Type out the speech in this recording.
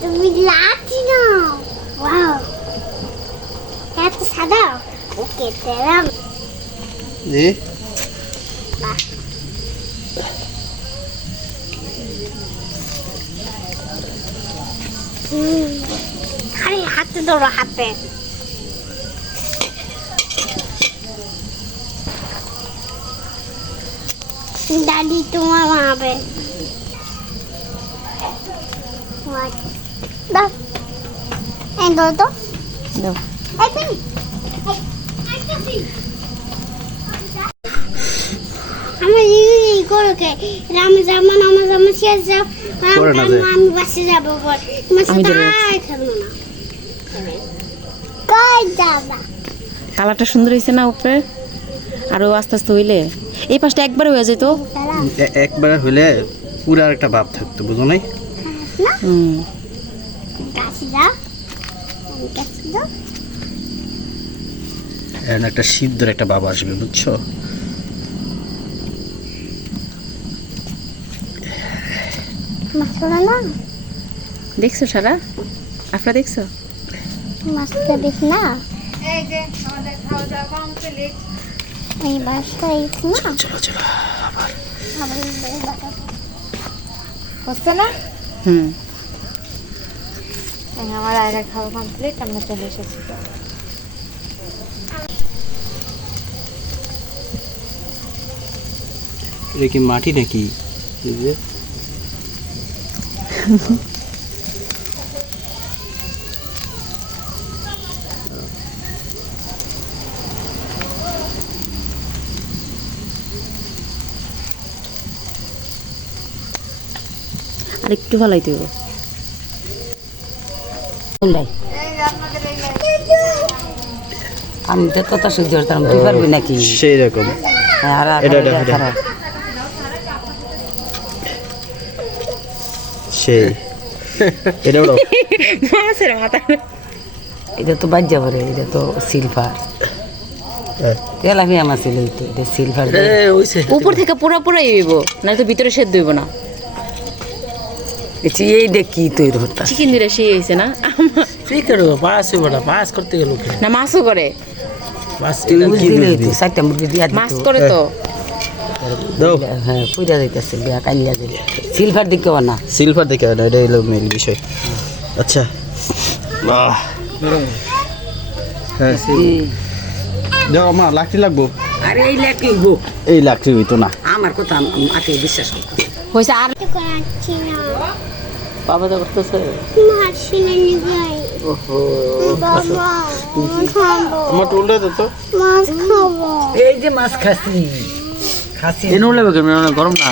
তুমি লাটিনো ওয়াও এত সাদা ওকে তেরাম জি খালি হাতে ধরো হাতে দাদি তোমার মাবে দাও এই দাও তো দাও এই পিন আমার এই করোকে রাম জামান আমার জামান শেষ যাও আমি বাসে যাব বল তোমার সাথে আর খেলবো না কই যাবা কালারটা সুন্দর হয়েছে না উপরে আরো আস্তে আস্তে হইলে এই পাশটা একবার হয়ে যেত একবার হইলে পুরো একটা ভাব থাকতো বুঝো নাই হুম কাছে যাও কাছে যাও এর একটা সিদ্ধর একটা ভাব আসবে বুঝছো মাছটা না দেখছো সারা আপনারা দেখছো মাছটা দেখ না এই যে আমাদের খাওয়া দাওয়া কমপ্লিট এই বাসটা এই না চলো চলো আবার হচ্ছে না হুম আমার আয়রা খাওয়া কমপ্লিট আমরা চলে এসেছি এটা কি মাটি নাকি এই যে আর একটু ভালোই দেবো আমি তো কথা সহ্য করতাম তুই পারবি নাকি সেই রকম আর এটা, এটা, এটা। খারাপ সেই এটা বলো মাছের মাথা এটা তো বাদ যাবো রে এটা তো সিলভার আমি আমার ছিল এটা সিলভার উপর থেকে পুরো পুরোই হইব না তো ভিতরে সেদ্ধ হইব না এইটা কি তৈরি হতা চিকেন দিলে সেই হয়েছে না পাস করতে গেল না মাছও করে চারটা মুরগি দিয়া মাছ করে তো দাও হ্যাঁ পুইরা যাইতেছে বিয়া কাইলা দিলে সিলভার দিকে না সিলভার দেখে না এটা হলো মেইন বিষয় আচ্ছা বাহ হ্যাঁ দাও আমার লাকড়ি লাগবো আরে এই লাকি হইবো এই লাকড়ি হইতো না আমার কথা আকে বিশ্বাস করতে হয়েছে আর করাচ্ছি না বাবা তো করতেছে মাছ কিনে নিয়ে ওহো বাবা খাবো আমার টুলটা দে তো মাছ খাবো এই যে মাছ খাসি খাসি এনে উঠলে গরম না